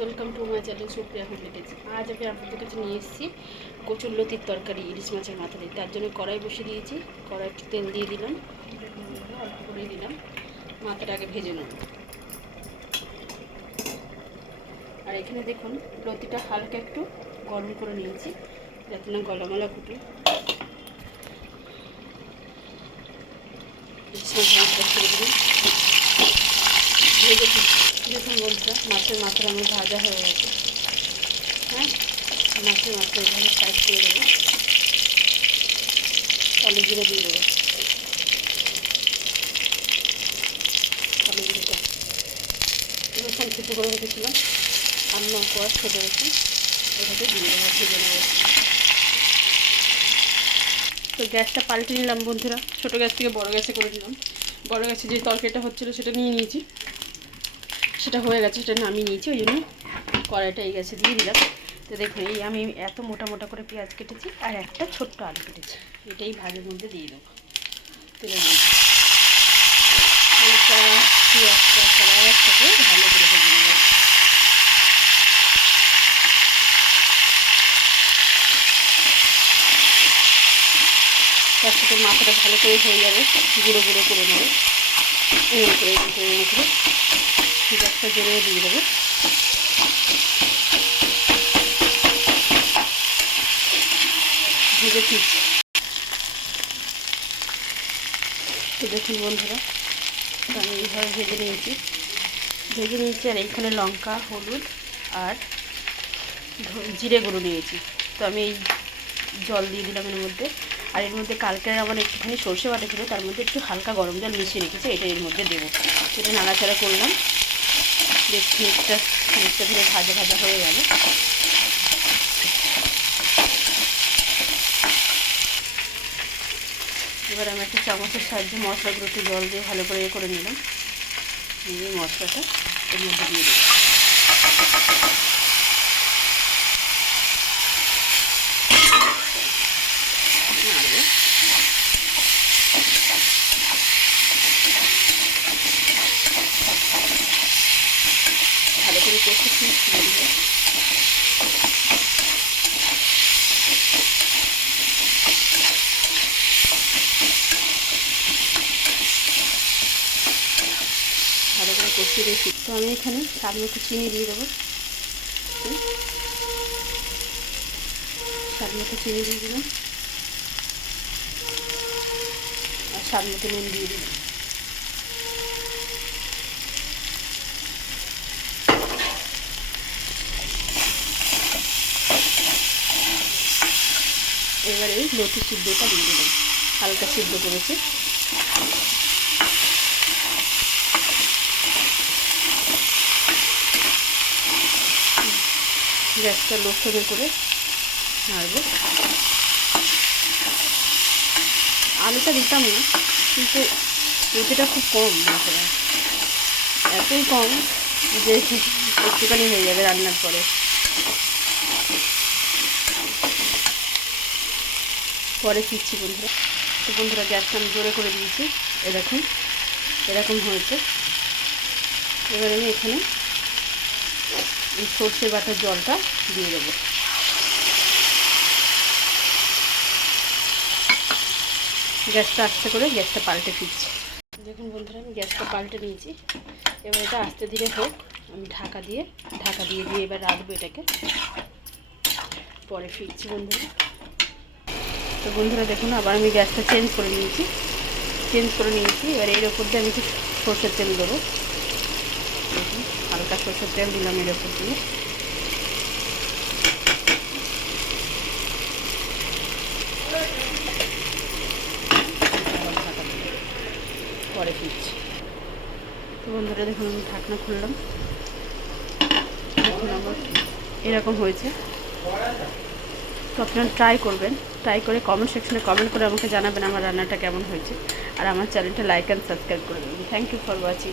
Welcome to my channel Supriya homemades. আজ আমি আপনাদের কাছে নিয়ে এসেছি কচুরলতির তরকারি ইলিশ মাছের মাথা দিয়ে। তার জন্য কড়াই বসিয়ে দিয়েছি। কড়াই একটু তেল দিয়ে দিলাম, অল্প করেই দিলাম। মাথাটা আগে ভেজে নেব। আর এখানে দেখুন লতিটা হালকা একটু গরম করে নিয়েছি যাতে না গলামালা কুটে। ইলিশ মাছের মাথাটা ছেড়ে দিলাম, ভেজে দেখুন বন্ধুরা মাছের মাথাটা আমার ভাজা হয়ে গেছে। হ্যাঁ, মাছের মাথা এভাবে সাইড করে দেবো। কালো জিরে দিয়ে দেবো। কালো জিরেটা রসুন ছোটো করে রেখেছিলাম, রান্না করার ছোটো রসুন এটাকে দিয়ে দেবো, ভেজে নেবো। তো গ্যাসটা পাল্টে নিলাম বন্ধুরা, ছোটো গ্যাস থেকে বড়ো গ্যাসে করে নিলাম। বড়ো গ্যাসে যে তরকারিটা হচ্ছিলো সেটা নিয়ে নিয়েছি, সেটা হয়ে গেছে, সেটা নামিয়ে নিয়েছি। ওই জন্য কড়াইটা এই গ্যাসে দিয়ে দিলাম। তো দেখুন এই আমি এত মোটা মোটা করে পেঁয়াজ কেটেছি আর একটা ছোট্ট আলু কেটেছি, এটাই ভাজের মধ্যে দিয়ে দেবো। তেলের মধ্যে পেঁয়াজটা সবাই একসাথে ভালো করে ভেজে নেব। তার সাথে মাথাটা ভালো করে হয়ে যাবে, গুঁড়ো গুঁড়ো করে নেবে। এরকম করে গ্যাসটা জোরে দিয়ে দেবো। ভেজে ফিরছি। তো দেখুন বন্ধুরা আমি এইভাবে ভেজে নিয়েছি আর এইখানে লঙ্কা, হলুদ আর জিরে গুঁড়ো নিয়েছি। তো আমি এই জল দিয়ে দিলাম এর মধ্যে। আর এর মধ্যে কালকের আমার একটুখানি সর্ষে বাটা ছিল, তার মধ্যে একটু হালকা গরম জল মিশিয়ে রেখেছি, এটা এর মধ্যে দেবো। এটা নাড়াচাড়া করলাম, বেশ খানিকটা ধরে ভাজা ভাজা হয়ে গেল। এবার আমি একটা চামচের সাহায্যে মশলাগুলো একটু জল দিয়ে ভালো করে করে নিলাম। নিয়ে মশলাটা এর মধ্যে দিয়ে দেবো। ভালো করে কষে ছিঁড়ে দেবো। ভালো করে কষিয়ে দিয়েছি। তো আমি এখানে স্বাদ মতো চিনি দিয়ে দেবো। স্বাদ মতো চিনি দিয়ে দিলাম আর স্বাদ মতো নুন দিয়ে দিলাম। এবারে এই লতি সিদ্ধটা দিয়ে দিলাম, হালকা সিদ্ধ করেছে। গ্যাসটা লো ফ্লেমে করে নাড়ব। আলুটা দিতাম না, কিন্তু লতিটা খুব কম মশলা, এতই কম যে একটুখানি হয়ে যাবে রান্নার পরে। ফিরছি বন্ধুরা। তো বন্ধুরা গ্যাসটা আমি জোরে করে দিয়েছি, এরকম হয়েছে। এবার আমি এখানে এই সর্ষে বাটার জলটা দিয়ে দেবো। গ্যাসটা আস্তে করে গ্যাসটা পাল্টে ফিরছি। দেখুন বন্ধুরা আমি গ্যাসটা পাল্টে নিয়েছি। এবার এটা আস্তে ধীরে হোক, আমি ঢাকা দিয়ে এবার রাখবো এটাকে। পরে ফিরছি বন্ধুরা। তো বন্ধুরা দেখুন আবার আমি গ্যাসটা চেঞ্জ করে নিয়েছি। এবার এর ওপর দিয়ে আমি একটু সর্ষের তেল দেবো। দেখুন হালকা সর্ষের তেল দিলাম এর ওপর দিয়ে। পরে ফিরছি। তো বন্ধুরা দেখুন আমি ঢাকনা খুললাম, দেখুন আমার এরকম হয়েছে। তো আপনারা ট্রাই করবেন, ট্রাই করে কমেন্ট সেকশনে কমেন্ট করে আমাকে জানাবেন আমার রান্নাটা কেমন হয়েছে। আর আমার চ্যানেলটা লাইক অ্যান্ড সাবস্ক্রাইব করে দেবেন। Thank you for watching.